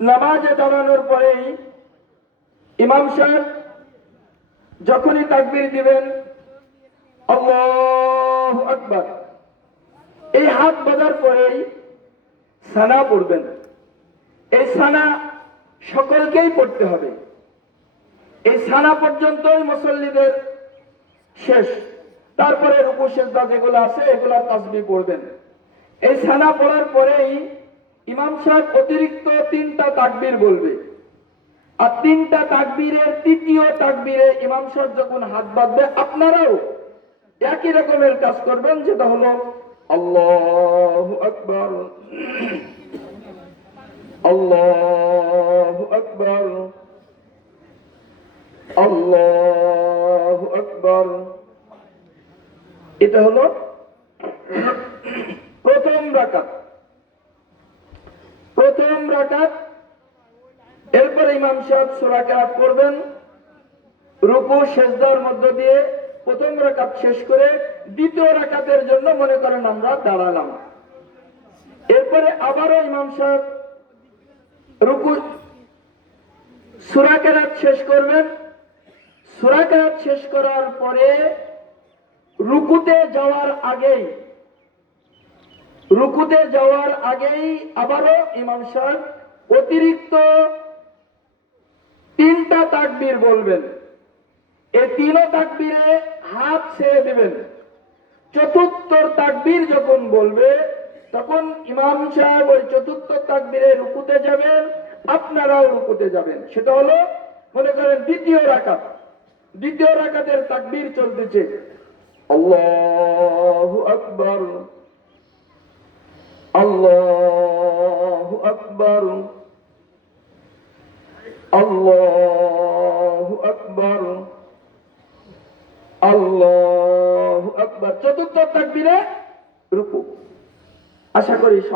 নামাজে দাঁড়ানোর পরেই ইমাম সাহেব যখনই তাকবীর দিবেন আল্লাহু আকবার, এই হাত বাঁধার পরেই সানা পড়বেন। এই সানা সকলকেই পড়তে হবে। এই সানা পর্যন্তই মুসল্লিদের শেষ। তারপরে রুকু সিজদা যেগুলো আছে এগুলা তাসবিহ পড়বেন। এই সানা পড়ার পরেই ইমাম সাহেব অতিরিক্ত 3টা তাকবীর বলবে। আর 3টা তাকবীরের তৃতীয় তাকবীরে ইমাম সাহেব যখন হাত বাঁধবে আপনারাও একই রকমের কাজ করবেন, যেটা হলো আল্লাহু আকবার, আল্লাহু আকবার, আল্লাহু আকবার। এটা হলো প্রথম রাকাত। এরপরে ইমাম সাহেব সূরা কেরাত পড়বেন। রুকু সিজদার মধ্য দিয়ে প্রথম রাকাত শেষ করে দ্বিতীয় রাকাতের জন্য মনে করেন আমরা দাঁড়ালাম। এরপরে আবারও ইমাম সাহেব রুকু সূরা কেরাত শেষ করবেন। সূরা কেরাত শেষ করার পরে রুকুতে যাওয়ার আগেই আবারও ইমাম সাহেব অতিরিক্ত 3টা তাকবীর বলবেন। এই 3 তাকবীরে হাত ছেড়ে দিবেন। চতুর্থ তাকবীর যখন বলবে তখন ইমাম সাহেব ওই চতুর্থ তাকবীরে রুকুতে যাবেন, আপনারাও রুকুতে যাবেন। সেটা হলো মনে করেন দ্বিতীয় রাকাতের তাকবীর চলতেছে আল্লাহু আকবার, আল্লাহু আকবার, আল্লাহু আকবার, আল্লাহু আকবার। চতুর্থ তাকবীরে রুকু। আশা করি সবাই